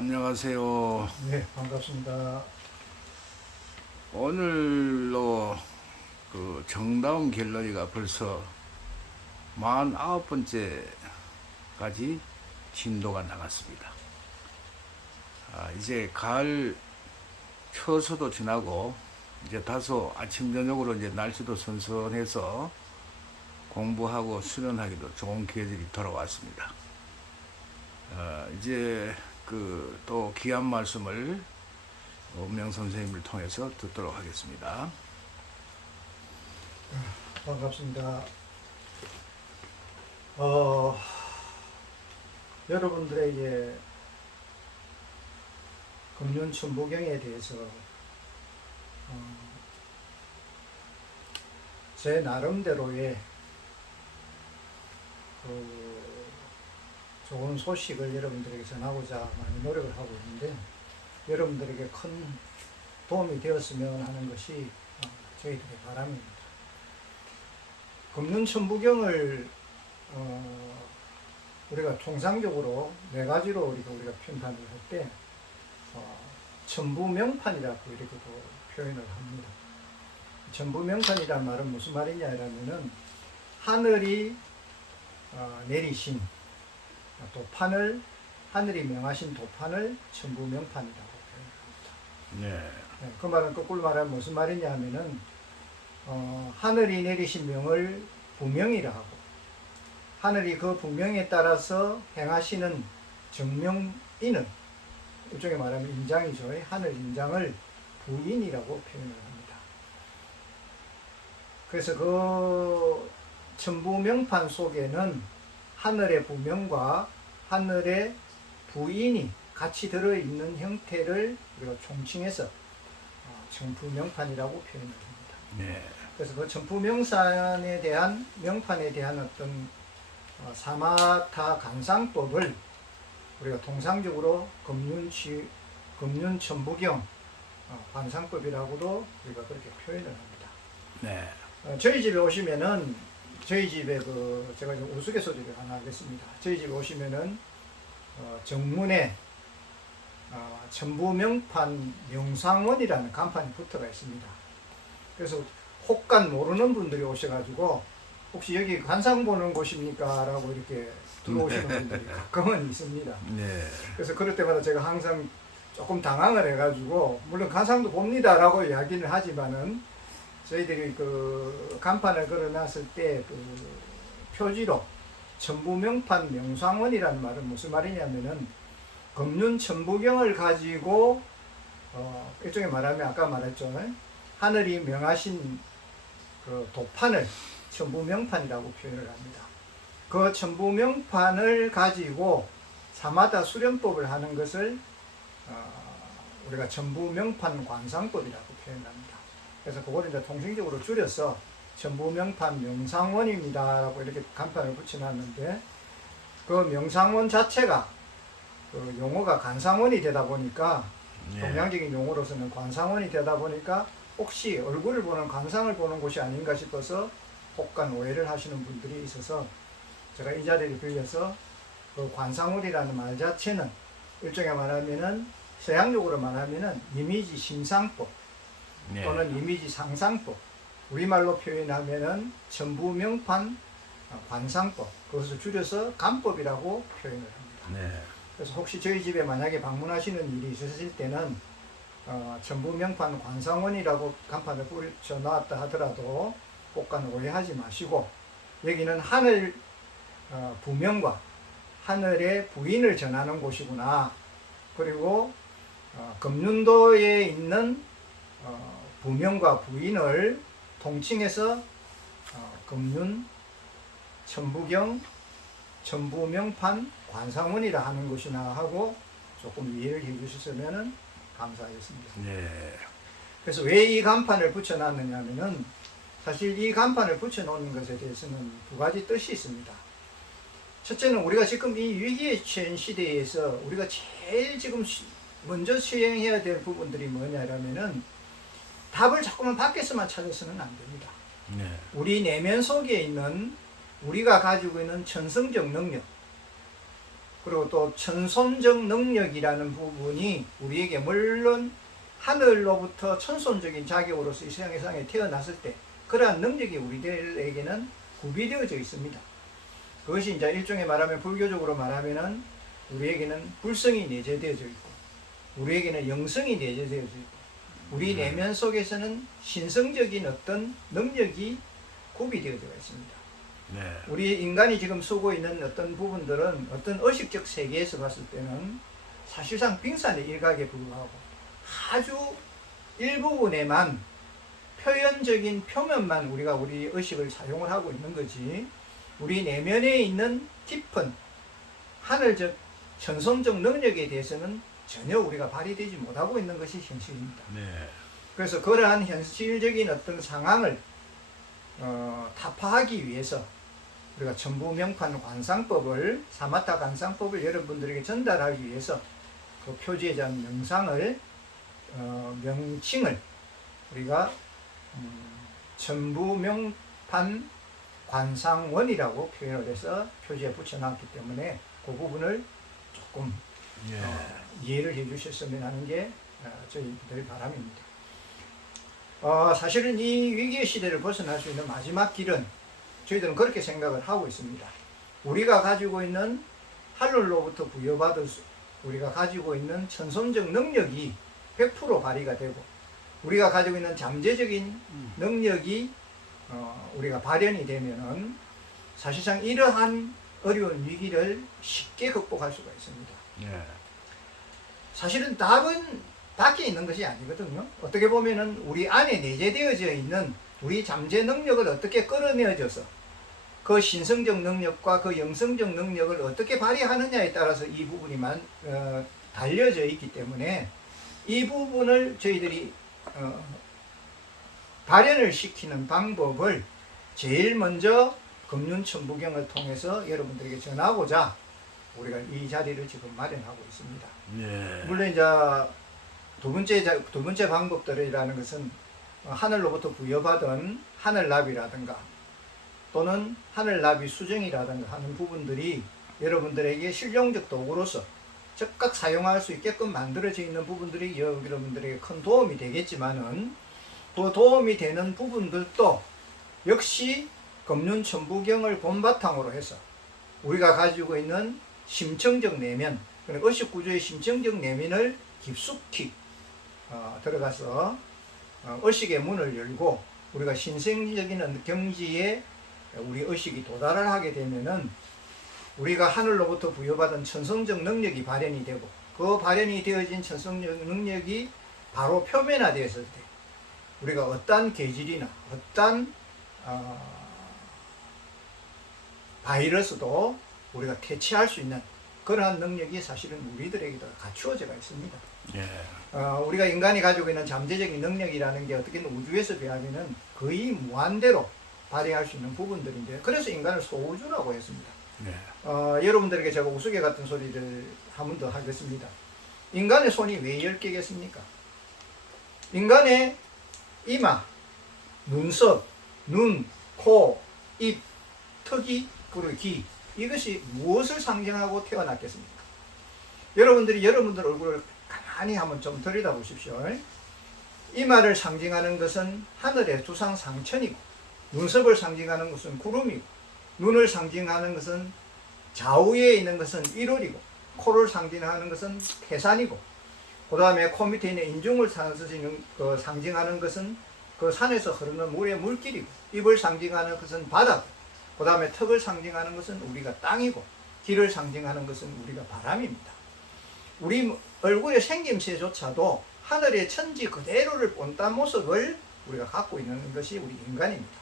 안녕하세요. 네, 반갑습니다. 오늘로 그 정다운 갤러리가 벌써 49번째까지 진도가 나갔습니다. 이제 가을 처서도 지나고 이제 다소 아침 저녁으로 이제 날씨도 선선해서 공부하고 수련하기도 좋은 계절이 돌아왔습니다. 이제 그 또 귀한 말씀을 엄명 선생님을 통해서 듣도록 하겠습니다. 반갑습니다. 여러분들에게 금륜천부경에 대해서 제 나름대로의 좋은 소식을 여러분들에게 전하고자 많이 노력을 하고 있는데, 여러분들에게 큰 도움이 되었으면 하는 것이 저희들의 바람입니다. 금륜천부경을 우리가 통상적으로 네 가지로 우리가 편판을 할 때 천부명판이라고 이렇게도 표현을 합니다. 천부명판이란 말은 무슨 말이냐면은 하늘이 내리신 도판을, 하늘이 명하신 도판을 천부명판이라고 표현합니다. 네, 그 말은 거꾸로 말하면 무슨 말이냐면은 하늘이 내리신 명을 부명이라 하고, 하늘이 그 부명에 따라서 행하시는 정명인은, 일종의 말하면 인장이죠. 하늘 인장을 부인이라고 표현을 합니다. 그래서 그 천부명판 속에는 하늘의 부명과 하늘의 부인이 같이 들어있는 형태를 우리가 총칭해서 천부명판이라고 표현을 합니다. 네. 그래서 그 천부명판에 대한 어떤 사마타 간상법을 우리가 통상적으로 금륜천부경 관상법이라고도 우리가 그렇게 표현을 합니다. 네. 저희 집에 오시면은, 저희 집에 제가 우스갯소리를 하나 하겠습니다. 저희 집에 오시면은 정문에 천부명판 명상원이라는 간판이 붙어가 있습니다. 그래서 혹간 모르는 분들이 오셔가지고 혹시 여기 관상 보는 곳입니까? 라고 이렇게 들어오시는 분들이 가끔은 있습니다. 네. 그래서 그럴 때마다 제가 항상 조금 당황을 해가지고, 물론 관상도 봅니다 라고 이야기를 하지만은, 저희들이 그 간판을 걸어놨을 때 그 표지로 천부명판 명상원이라는 말은 무슨 말이냐면은, 금륜천부경을 가지고 일종의 말하면 아까 말했죠, 하늘이 명하신 그 도판을 천부명판이라고 표현을 합니다. 그 천부명판을 가지고 사마다 수련법을 하는 것을 우리가 천부명판 관상법이라고 표현합니다. 그래서 그걸 이제 통칭적으로 줄여서 천부명판 명상원입니다 라고 이렇게 간판을 붙여놨는데, 그 명상원 자체가 그 용어가 관상원이 되다 보니까, 동양적인 용어로서는 관상원이 되다 보니까 혹시 얼굴을 보는, 관상을 보는 곳이 아닌가 싶어서 혹간 오해를 하시는 분들이 있어서, 제가 이 자리를 빌려서 그 관상원이라는 말 자체는 일종의 말하면은, 서양적으로 말하면은 이미지 심상법 또는 이미지 상상법, 우리말로 표현하면은 천부명판 관상법, 그것을 줄여서 간법이라고 표현을 합니다. 그래서 혹시 저희 집에 만약에 방문하시는 일이 있으실 때는 천부명판 관상원이라고 간판을 붙여 놨다 하더라도 혹간 오해하지 마시고, 여기는 하늘 부명과 하늘의 부인을 전하는 곳이구나, 그리고 금륜도에 있는 부명과 부인을 통칭해서 금륜 천부경 천부명판 관상원이라 하는 것이나 하고 조금 이해를 해 주셨으면 감사하겠습니다. 네. 그래서 왜 이 간판을 붙여놨느냐 하면은, 사실 이 간판을 붙여놓는 것에 대해서는 두 가지 뜻이 있습니다. 첫째는 우리가 지금 이 위기에 처한 시대에서 우리가 제일 지금 먼저 수행해야 될 부분들이 뭐냐라면은, 답을 자꾸만 밖에서만 찾아서는 안 됩니다. 우리 내면 속에 있는, 우리가 가지고 있는 천성적 능력, 그리고 또 천손적 능력이라는 부분이 우리에게 물론 하늘로부터 천손적인 자격으로서 이 세상에 태어났을 때 그러한 능력이 우리들에게는 구비되어져 있습니다. 그것이 이제 일종의 말하면 불교적으로 말하면은 우리에게는 불성이 내재되어져 있고 우리에게는 영성이 내재되어져 있고 우리 내면 속에서는 신성적인 어떤 능력이 구비되어져 있습니다. 네. 우리 인간이 지금 쓰고 있는 어떤 부분들은 어떤 의식적 세계에서 봤을 때는 사실상 빙산의 일각에 불과하고 아주 일부분에만 표현적인 표면만 우리가 우리 의식을 사용을 하고 있는 거지 우리 내면에 있는 깊은 하늘적 천성적 능력에 대해서는 전혀 우리가 발휘되지 못하고 있는 것이 현실입니다. 네. 그래서 그러한 현실적인 어떤 상황을 타파하기 위해서 우리가 천부명판 관상법을 사마타 관상법을 여러분들에게 전달하기 위해서 그 표지에 대한 명상을 명칭을 우리가 천부명판 관상원이라고 표현을 해서 표지에 붙여놨기 때문에 그 부분을 조금 예. 이해를 해주셨으면 하는 게 저희들의 바람입니다. 사실은 이 위기의 시대를 벗어날 수 있는 마지막 길은 저희들은 그렇게 생각을 하고 있습니다. 우리가 가지고 있는 하늘로부터 부여받을 우리가 가지고 있는 천선적 능력이 100% 발휘가 되고 우리가 가지고 있는 잠재적인 능력이 우리가 발현이 되면은 사실상 이러한 어려운 위기를 쉽게 극복할 수가 있습니다. 예. 사실은 답은 밖에 있는 것이 아니거든요. 어떻게 보면은 우리 안에 내재되어져 있는 우리 잠재 능력을 어떻게 끌어내어줘서 그 신성적 능력과 그 영성적 능력을 어떻게 발휘하느냐에 따라서 이 부분이 달려져 있기 때문에 이 부분을 저희들이 발현을 시키는 방법을 제일 먼저 금륜천부경을 통해서 여러분들에게 전하고자 우리가 이 자리를 지금 마련하고 있습니다. 예. 물론 이제 두 번째 방법들이라는 것은 하늘로부터 부여받은 하늘나비라든가 또는 하늘나비 수정이라든가 하는 부분들이 여러분들에게 실용적 도구로서 즉각 사용할 수 있게끔 만들어져 있는 부분들이 여러분들에게 큰 도움이 되겠지만은 그 도움이 되는 부분들도 역시 금륜천부경을 본바탕으로 해서 우리가 가지고 있는 심층적 내면, 의식구조의 심층적 내면을 깊숙이 들어가서 의식의 문을 열고 우리가 신성적인 경지에 우리 의식이 도달을 하게 되면은 우리가 하늘로부터 부여받은 천성적 능력이 발현이 되고 그 발현이 되어진 천성적 능력이 바로 표면화되었을 때 우리가 어떠한 계질이나 어떠한 바이러스도 우리가 퇴치할 수 있는 그러한 능력이 사실은 우리들에게도 갖추어져 있습니다. 예. 우리가 인간이 가지고 있는 잠재적인 능력이라는 게 어떻게든 우주에서 비하면은 거의 무한대로 발휘할 수 있는 부분들인데 그래서 인간을 소우주라고 했습니다. 네. 여러분들에게 제가 우스개 같은 소리를 한 번 더 하겠습니다. 인간의 손이 왜 10개겠습니까? 인간의 이마, 눈썹, 눈, 코, 입, 턱이, 그리고 귀 이것이 무엇을 상징하고 태어났겠습니까? 여러분들 얼굴을 가만히 한번 좀 들여다보십시오. 이마를 상징하는 것은 하늘의 두상 상천이고 눈썹을 상징하는 것은 구름이고 눈을 상징하는 것은 좌우에 있는 것은 일월이고 코를 상징하는 것은 태산이고 그 다음에 코 밑에 있는 인중을 상징하는 것은 그 산에서 흐르는 물의 물길이고 입을 상징하는 것은 바다고 그 다음에 턱을 상징하는 것은 우리가 땅이고 귀를 상징하는 것은 우리가 바람입니다. 우리 얼굴의 생김새조차도 하늘의 천지 그대로를 본딴 모습을 우리가 갖고 있는 것이 우리 인간입니다.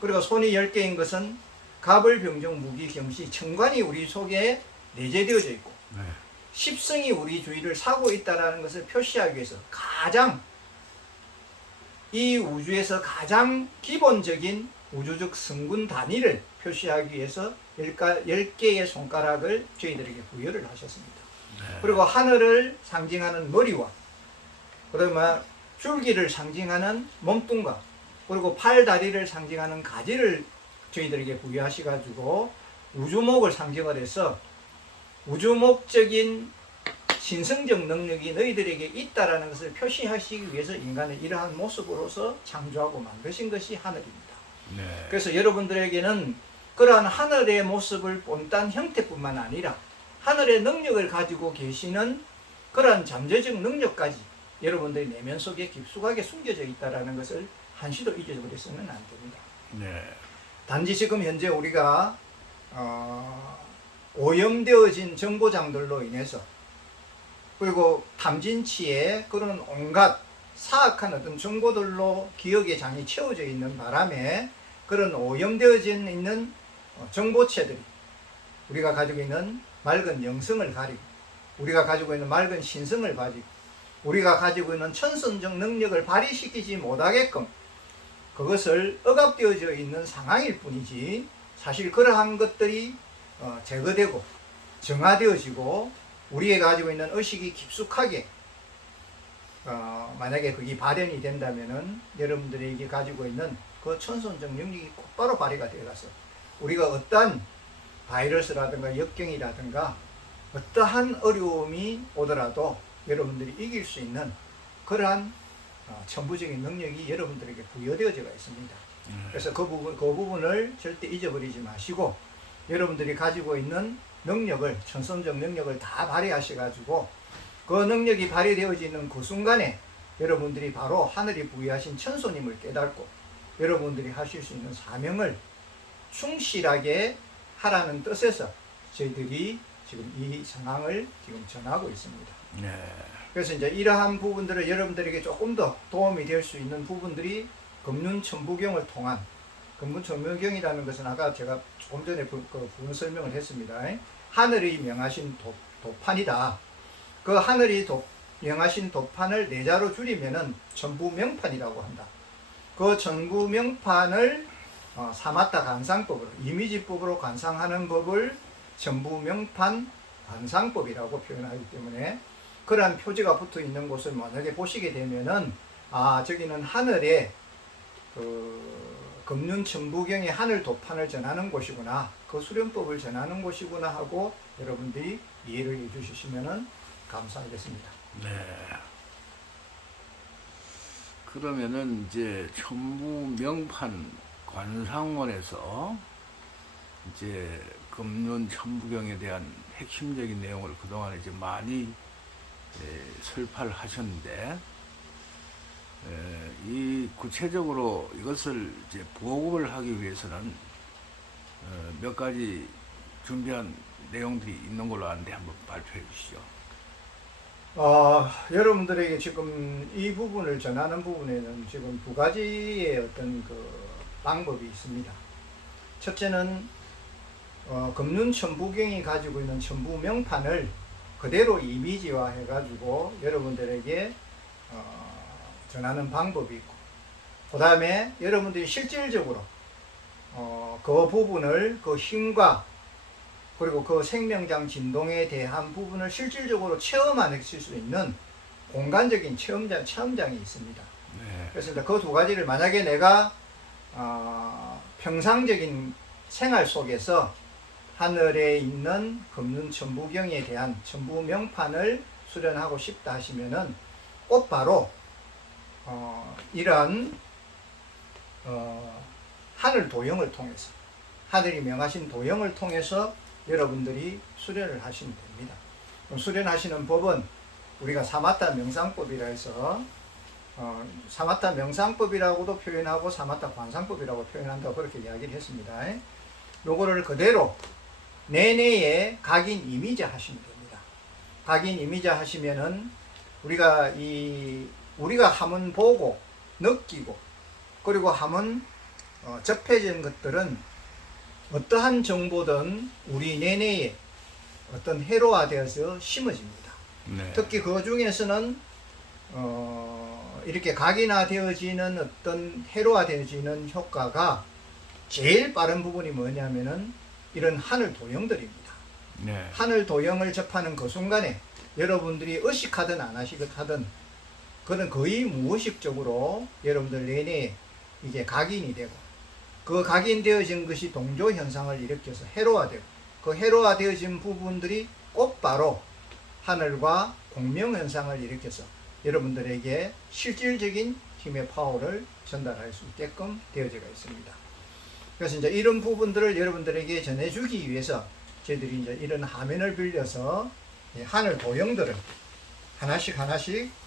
그리고 손이 10개인 것은 갑을병정 무기경시 천관이 우리 속에 내재되어져 있고 네. 십성이 우리 주위를 사고 있다는 것을 표시하기 위해서 가장 이 우주에서 가장 기본적인 우주적 성분 단위를 표시하기 위해서 10개의 손가락을 저희들에게 부여를 하셨습니다. 네. 그리고 하늘을 상징하는 머리와 그러면 줄기를 상징하는 몸뚱과 그리고 팔 다리를 상징하는 가지를 저희들에게 부여하셔가지고 우주목을 상징을 해서 우주목적인 신성적 능력이 너희들에게 있다라는 것을 표시하시기 위해서 인간을 이러한 모습으로서 창조하고 만드신 것이 하늘입니다. 네. 그래서 여러분들에게는 그러한 하늘의 모습을 본딴 형태뿐만 아니라 하늘의 능력을 가지고 계시는 그러한 잠재적 능력까지 여러분들의 내면 속에 깊숙하게 숨겨져 있다는 것을 한시도 잊어버려서는 안 됩니다. 네. 단지 지금 현재 우리가 오염되어진 정보장들로 인해서 그리고 탐진치에 그런 온갖 사악한 어떤 정보들로 기억의 장이 채워져 있는 바람에 그런 오염되어져 있는 정보체들이 우리가 가지고 있는 맑은 영성을 가리고 우리가 가지고 있는 맑은 신성을 가지고 우리가 가지고 있는 천선적 능력을 발휘시키지 못하게끔 그것을 억압되어져 있는 상황일 뿐이지 사실 그러한 것들이 제거되고 정화되어지고 우리가 가지고 있는 의식이 깊숙하게 만약에 그게 발현이 된다면은 여러분들에게 가지고 있는 그 천선적 능력이 곧바로 발휘가 되어가서 우리가 어떠한 바이러스라든가 역경이라든가 어떠한 어려움이 오더라도 여러분들이 이길 수 있는 그러한 천부적인 능력이 여러분들에게 부여되어져 있습니다. 그래서 그 부분을 절대 잊어버리지 마시고 여러분들이 가지고 있는 능력을 천선적 능력을 다 발휘하셔가지고 그 능력이 발휘되어지는 그 순간에 여러분들이 바로 하늘이 부여하신 천소님을 깨닫고 여러분들이 하실 수 있는 사명을 충실하게 하라는 뜻에서 저희들이 지금 이 상황을 지금 전하고 있습니다. 네. 그래서 이제 이러한 부분들을 여러분들에게 조금 더 도움이 될 수 있는 부분들이 금륜천부경을 통한 금륜천부경이라는 것은 아까 제가 조금 전에 부분 설명을 했습니다. 하늘이 명하신 도판이다. 그 하늘이 명하신 도판을 내자로 줄이면은 천부명판이라고 한다. 그 천부명판을 사마타 관상법으로 이미지법으로 관상하는 법을 천부명판 관상법이라고 표현하기 때문에 그러한 표지가 붙어 있는 곳을 만약에 보시게 되면은 저기는 하늘에 금륜천부경의 하늘 도판을 전하는 곳이구나, 그 수련법을 전하는 곳이구나 하고 여러분들이 이해를 해주시면은 감사하겠습니다. 네. 그러면은 이제 천부명판 관상원에서 이제 금륜천부경에 대한 핵심적인 내용을 그동안 이제 많이 설파를 하셨는데, 이 구체적으로 이것을 이제 보급을 하기 위해서는 몇 가지 준비한 내용들이 있는 걸로 아는데 한번 발표해 주시죠. 여러분들에게 지금 이 부분을 전하는 부분에는 지금 두 가지의 어떤 방법이 있습니다. 첫째는 금륜천부경이 가지고 있는 천부명판을 그대로 이미지화 해가지고 여러분들에게 전하는 방법이 있고, 그 다음에 여러분들이 실질적으로 그 부분을 그 힘과 그리고 그 생명장 진동에 대한 부분을 실질적으로 체험하실 수 있는 공간적인 체험장이 있습니다. 네. 그래서 그 두 가지를 만약에 내가 평상적인 생활 속에서 하늘에 있는 금륜천부경에 대한 천부명판을 수련하고 싶다 하시면은 곧바로 이런 하늘 도형을 통해서, 하늘이 명하신 도형을 통해서 여러분들이 수련을 하시면 됩니다. 수련하시는 법은 우리가 사마타 명상법이라 해서 사마타 명상법이라고도 표현하고 사마타 관상법이라고 표현한다고 그렇게 이야기를 했습니다. 요거를 그대로 내내에 각인 이미지 하시면 됩니다. 각인 이미지 하시면은 우리가 한번 보고 느끼고 그리고 한번 접해진 것들은 어떠한 정보든 우리 내내에 어떤 회로화되어서 심어집니다. 네. 특히 그 중에서는 이렇게 각인화되어지는 어떤 회로화되어지는 효과가 제일 빠른 부분이 뭐냐면은 이런 하늘 도형들입니다. 네. 하늘 도형을 접하는 그 순간에 여러분들이 의식하든 안 하든 그는 거의 무의식적으로 여러분들 내내에 이게 각인이 되고, 그 각인되어진 것이 동조 현상을 일으켜서 회로화되고, 그 회로화되어진 부분들이 곧바로 하늘과 공명 현상을 일으켜서 여러분들에게 실질적인 힘의 파워를 전달할 수 있게끔 되어져 있습니다. 그래서 이제 이런 부분들을 여러분들에게 전해주기 위해서 저희들이 이제 이런 화면을 빌려서 하늘 도형들을 하나씩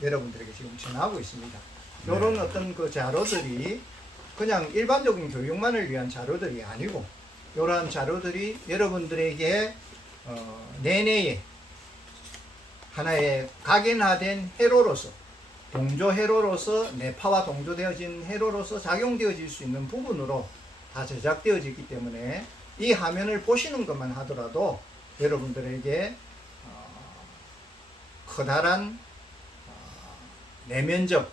여러분들에게 지금 전하고 있습니다. 이런 어떤 그 자료들이 그냥 일반적인 교육만을 위한 자료들이 아니고, 이러한 자료들이 여러분들에게 내내에 하나의 각인화된 회로로서, 동조 회로로서, 내파와 동조되어진 회로로서 작용되어질 수 있는 부분으로 다 제작되어지기 때문에 이 화면을 보시는 것만 하더라도 여러분들에게 커다란 내면적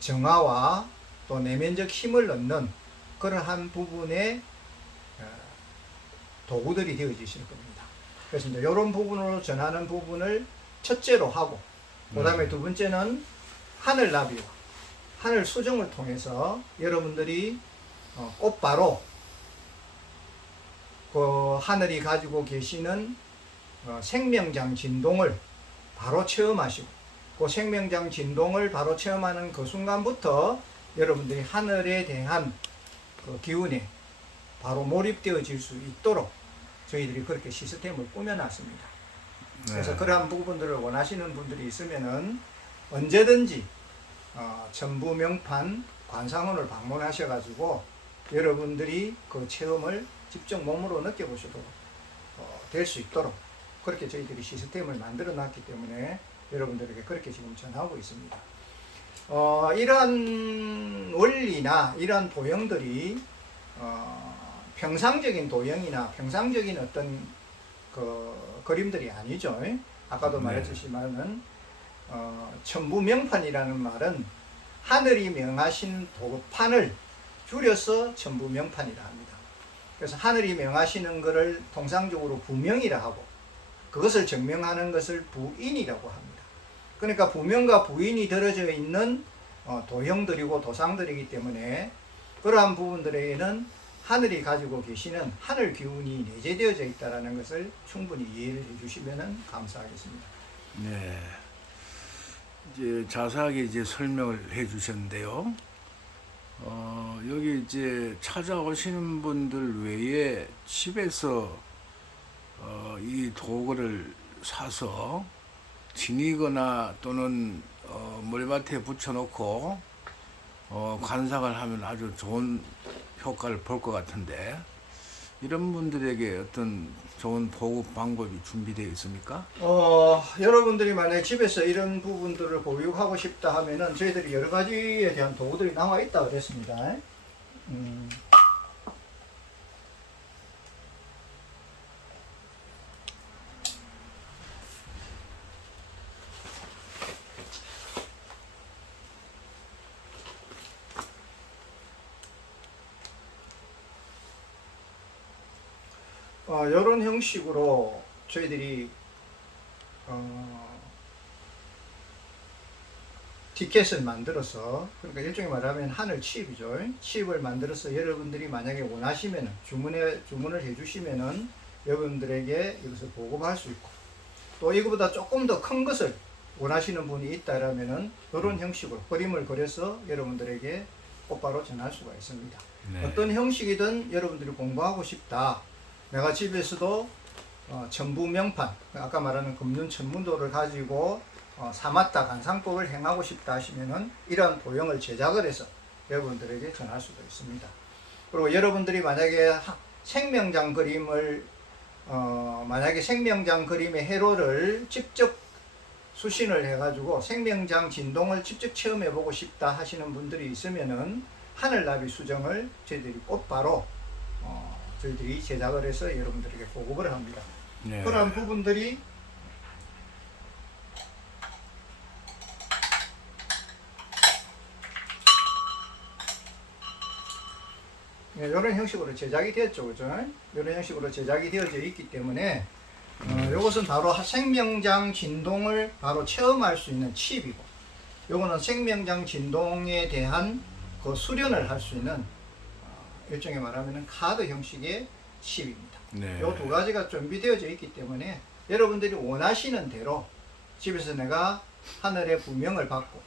정화와 또 내면적 힘을 얻는 그러한 부분의 도구들이 되어지실 겁니다. 그래서 이제 이런 부분으로 전하는 부분을 첫째로 하고, 그 다음에 두 번째는 하늘나비와 하늘 수정을 통해서 여러분들이 곧바로 그 하늘이 가지고 계시는 생명장 진동을 바로 체험하시고, 그 생명장 진동을 바로 체험하는 그 순간부터 여러분들이 하늘에 대한 그 기운에 바로 몰입되어질 수 있도록 저희들이 그렇게 시스템을 꾸며놨습니다. 그래서 그러한 부분들을 원하시는 분들이 있으면은 언제든지 천부명판 관상원을 방문하셔가지고 여러분들이 그 체험을 직접 몸으로 느껴보셔도 될 수 있도록 그렇게 저희들이 시스템을 만들어 놨기 때문에 여러분들에게 그렇게 지금 전하고 있습니다. 이러한 원리나 이러한 도형들이 평상적인 도형이나 평상적인 어떤 그 그림들이 아니죠. 아까도 말했듯이만은 천부명판이라는 말은 하늘이 명하신 도판을 줄여서 천부명판이라 합니다. 그래서 하늘이 명하시는 것을 통상적으로 부명이라 하고, 그것을 증명하는 것을 부인이라고 합니다. 그러니까 부명과 부인이 들어져 있는 도형들이고 도상들이기 때문에 그러한 부분들에는 하늘이 가지고 계시는 하늘 기운이 내재되어져 있다는 것을 충분히 이해를 해주시면 감사하겠습니다. 네. 이제 자세하게 이제 설명을 해 주셨는데요. 여기 이제 찾아오시는 분들 외에 집에서 이 도구를 사서 지니거나 또는 머리맡에 붙여놓고 관상을 하면 아주 좋은 효과를 볼 것 같은데, 이런 분들에게 어떤 좋은 도구 방법이 준비되어 있습니까? 여러분들이 만약에 집에서 이런 부분들을 보유하고 싶다 하면은 저희들이 여러 가지에 대한 도구들이 나와 있다 그랬습니다. 이런 형식으로 저희들이 티켓을 만들어서, 그러니까 일종의 말하면 하늘 칩이죠. 칩을 만들어서 여러분들이 만약에 원하시면 주문을 해주시면은 여러분들에게 이것을 보급할 수 있고, 또 이거보다 조금 더 큰 것을 원하시는 분이 있다라면은 이런 형식으로 그림을 그려서 여러분들에게 곧바로 전할 수가 있습니다. 네. 어떤 형식이든 여러분들이 공부하고 싶다, 내가 집에서도 천부명판, 아까 말하는 금륜천문도를 가지고 사맞다 관상법을 행하고 싶다 하시면은 이러한 도형을 제작을 해서 여러분들에게 전할 수도 있습니다. 그리고 여러분들이 만약에 생명장 그림을 만약에 생명장 그림의 회로를 직접 수신을 해가지고 생명장 진동을 직접 체험해 보고 싶다 하시는 분들이 있으면은 하늘나비 수정을 저희들이 곧바로 저희들이 제작을 해서 여러분들에게 보급을 합니다. 네. 그런 부분들이 이런 형식으로 제작이 되었죠, 그죠? 이런 형식으로 제작이 되어져 있기 때문에 이것은 바로 생명장 진동을 바로 체험할 수 있는 칩이고, 요거는 생명장 진동에 대한 그 수련을 할 수 있는 일종의 말하면 카드 형식의 칩입니다. 네. 이 두 가지가 준비되어져 있기 때문에 여러분들이 원하시는 대로 집에서 내가 하늘의 부명을 받고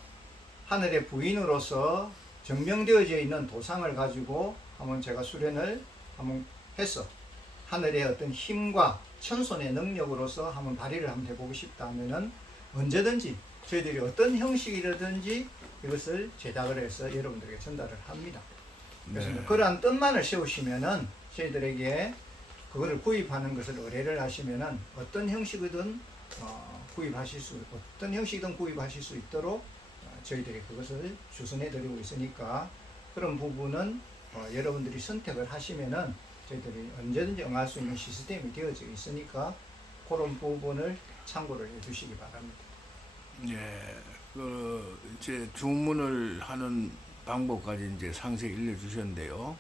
하늘의 부인으로서 증명되어져 있는 도상을 가지고 한번 제가 수련을 한번 해서 하늘의 어떤 힘과 천손의 능력으로서 한번 발휘를 한번 해보고 싶다 하면은 언제든지 저희들이 어떤 형식이라든지 이것을 제작을 해서 여러분들에게 전달을 합니다. 그래서 네. 그러한 뜻만을 세우시면은 저희들에게 그거를 구입하는 것을 의뢰를 하시면은 어떤 형식이든 어떤 형식이든 구입하실 수 있도록 저희들이 그것을 주선해 드리고 있으니까 그런 부분은 여러분들이 선택을 하시면은 저희들이 언제든지 응할 수 있는 시스템이 되어져 있으니까 그런 부분을 참고를 해 주시기 바랍니다. 예, 이제 주문을 하는 방법까지 이제 상세히 알려주셨는데요.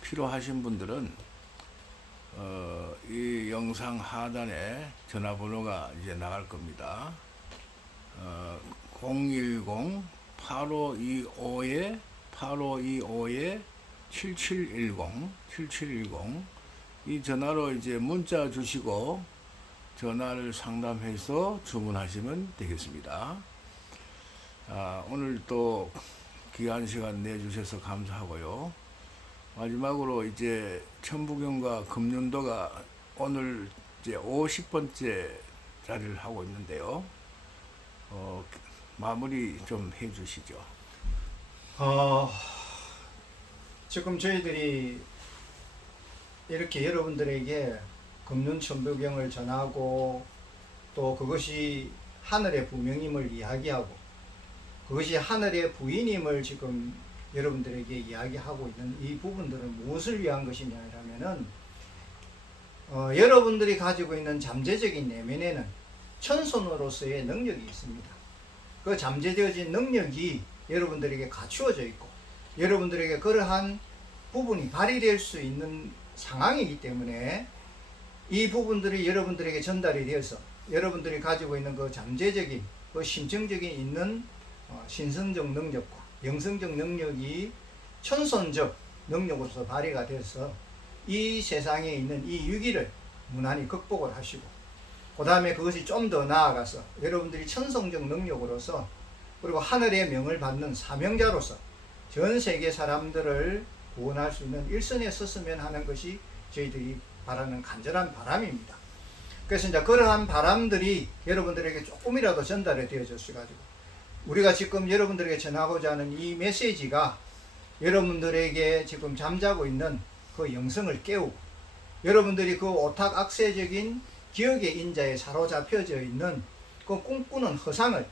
필요하신 분들은 이 영상 하단에 전화번호가 이제 나갈 겁니다. 010-8525-7710 이 전화로 이제 문자 주시고 전화를 상담해서 주문하시면 되겠습니다. 오늘 또 귀한 시간 내주셔서 감사하고요. 마지막으로 이제 천부경과 금륜도가 오늘 이제 50번째 자리를 하고 있는데요. 마무리 좀 해주시죠. 지금 저희들이 이렇게 여러분들에게 금륜 천부경을 전하고 또 그것이 하늘의 부명임을 이야기하고 그것이 하늘의 부인임을 지금 여러분들에게 이야기하고 있는 이 부분들은 무엇을 위한 것이냐면은 여러분들이 가지고 있는 잠재적인 내면에는 천손으로서의 능력이 있습니다. 그 잠재되어진 능력이 여러분들에게 갖추어져 있고 여러분들에게 그러한 부분이 발휘될 수 있는 상황이기 때문에 이 부분들이 여러분들에게 전달이 되어서 여러분들이 가지고 있는 그 잠재적인 그 심정적인 있는 신성적 능력과 영성적 능력이 천손적 능력으로서 발휘가 돼서 이 세상에 있는 이 위기를 무난히 극복을 하시고 그 다음에 그것이 좀 더 나아가서 여러분들이 천성적 능력으로서 그리고 하늘의 명을 받는 사명자로서 전 세계 사람들을 구원할 수 있는 일선에 섰으면 하는 것이 저희들이 바라는 간절한 바람입니다. 그래서 이제 그러한 바람들이 여러분들에게 조금이라도 전달이 되어졌어가지고 우리가 지금 여러분들에게 전하고자 하는 이 메시지가 여러분들에게 지금 잠자고 있는 그 영성을 깨우고 여러분들이 그 오탁 악세적인 기억의 인자에 사로잡혀져 있는 그 꿈꾸는 허상을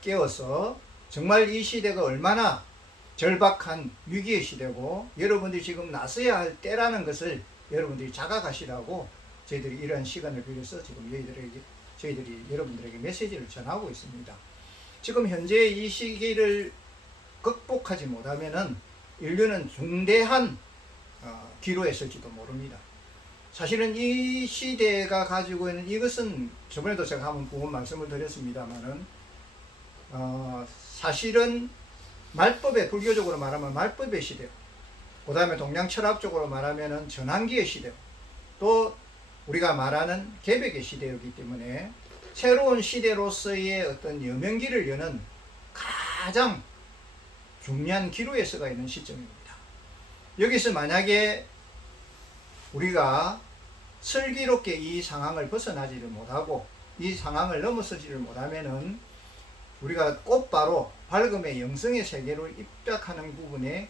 깨워서 정말 이 시대가 얼마나 절박한 위기의 시대고 여러분들이 지금 나서야 할 때라는 것을 여러분들이 자각하시라고 저희들이 이런 시간을 빌려서 지금 저희들이 여러분들에게 메시지를 전하고 있습니다. 지금 현재 이 시기를 극복하지 못하면은 인류는 중대한 기로에 설지도 모릅니다. 사실은 이 시대가 가지고 있는 이것은 저번에도 제가 한번 부분 말씀을 드렸습니다만은 사실은 말법의 불교적으로 말하면 말법의 시대고 그 다음에 동양 철학적으로 말하면은 전환기의 시대고 또 우리가 말하는 개벽의 시대이기 때문에 새로운 시대로서의 어떤 여명기를 여는 가장 중요한 기로에 서가 있는 시점입니다. 여기서 만약에 우리가 슬기롭게 이 상황을 벗어나지를 못하고 이 상황을 넘어서지를 못하면은 우리가 곧바로 밝음의 영성의 세계로 입각하는 부분에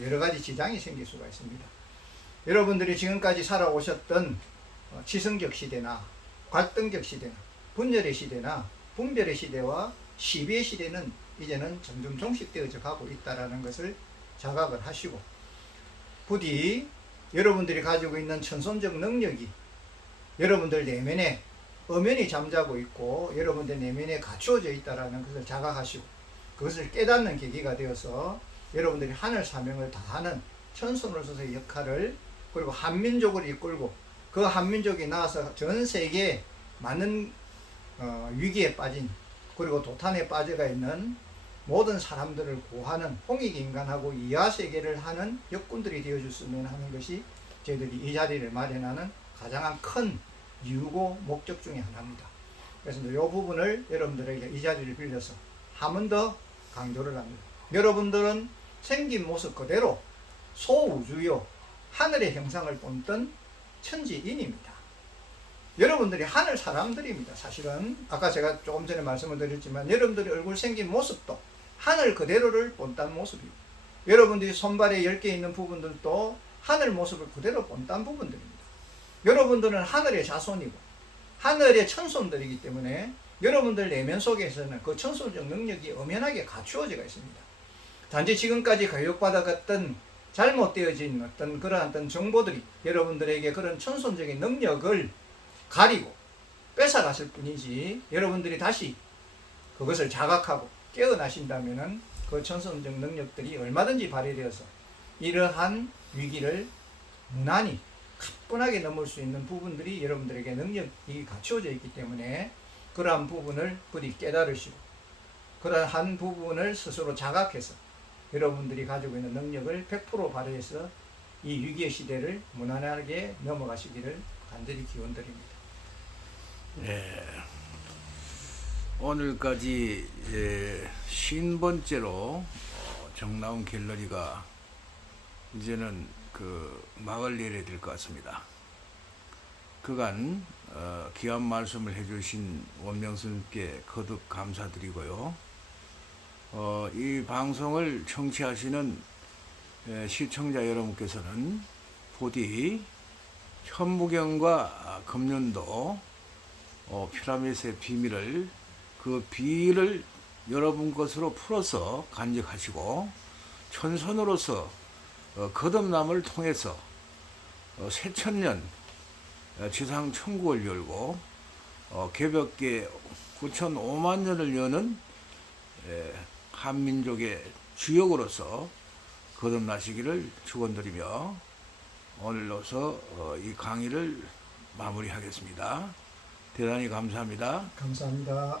여러 가지 지장이 생길 수가 있습니다. 여러분들이 지금까지 살아오셨던 치성적 시대나 갈등적 시대나 분열의 시대나 분별의 시대와 시비의 시대는 이제는 점점 종식되어져 가고 있다는 것을 자각을 하시고 부디 여러분들이 가지고 있는 천손적 능력이 여러분들 내면에 엄연히 잠자고 있고 여러분들 내면에 갖추어져 있다는 것을 자각하시고 그것을 깨닫는 계기가 되어서 여러분들이 하늘 사명을 다하는 천손으로서의 역할을 그리고 한민족을 이끌고 그 한민족이 나와서 전 세계에 많은 위기에 빠진 그리고 도탄에 빠져가 있는 모든 사람들을 구하는 홍익인간하고 이하세계를 하는 역군들이 되어줬으면 하는 것이 저희들이 이 자리를 마련하는 가장 큰 이유고 목적 중에 하나입니다. 그래서 이 부분을 여러분들에게 이 자리를 빌려서 한 번 더 강조를 합니다. 여러분들은 생긴 모습 그대로 소우주요 하늘의 형상을 본던 천지인입니다. 여러분들이 하늘 사람들입니다. 사실은 아까 제가 조금 전에 말씀을 드렸지만 여러분들이 얼굴 생긴 모습도 하늘 그대로를 본다는 모습이고 여러분들이 손발에 10개 있는 부분들도 하늘 모습을 그대로 본다는 부분들입니다. 여러분들은 하늘의 자손이고 하늘의 천손들이기 때문에 여러분들 내면 속에서는 그 천손적 능력이 엄연하게 갖추어져 있습니다. 단지 지금까지 교육받아갔던 잘못되어진 어떤 그러한 어떤 정보들이 여러분들에게 그런 천손적인 능력을 가리고 뺏어갔을 뿐이지 여러분들이 다시 그것을 자각하고 깨어나신다면은 그 천손적 능력들이 얼마든지 발휘되어서 이러한 위기를 무난히 가뿐하게 넘을 수 있는 부분들이 여러분들에게 능력이 갖추어져 있기 때문에 그러한 부분을 부디 깨달으시고 그러한 부분을 스스로 자각해서 여러분들이 가지고 있는 능력을 100% 발휘해서 이 위기의 시대를 무난하게 넘어가시기를 간절히 기원드립니다. 네. 오늘까지 50번째로 정나온 갤러리가 이제는 그 막을 내려야 될 것 같습니다. 그간 귀한 말씀을 해주신 원명스님께 거듭 감사드리고요. 이 방송을 청취하시는 시청자 여러분께서는 부디 현무경과 금륜도 피라미드의 비밀을 그 비를 여러분 것으로 풀어서 간직하시고 천선으로서 거듭남을 통해서 새천년 지상 천국을 열고 개벽계 9,500만 년을 여는 한민족의 주역으로서 거듭나시기를 축원드리며 오늘로서 이 강의를 마무리하겠습니다. 대단히 감사합니다. 감사합니다.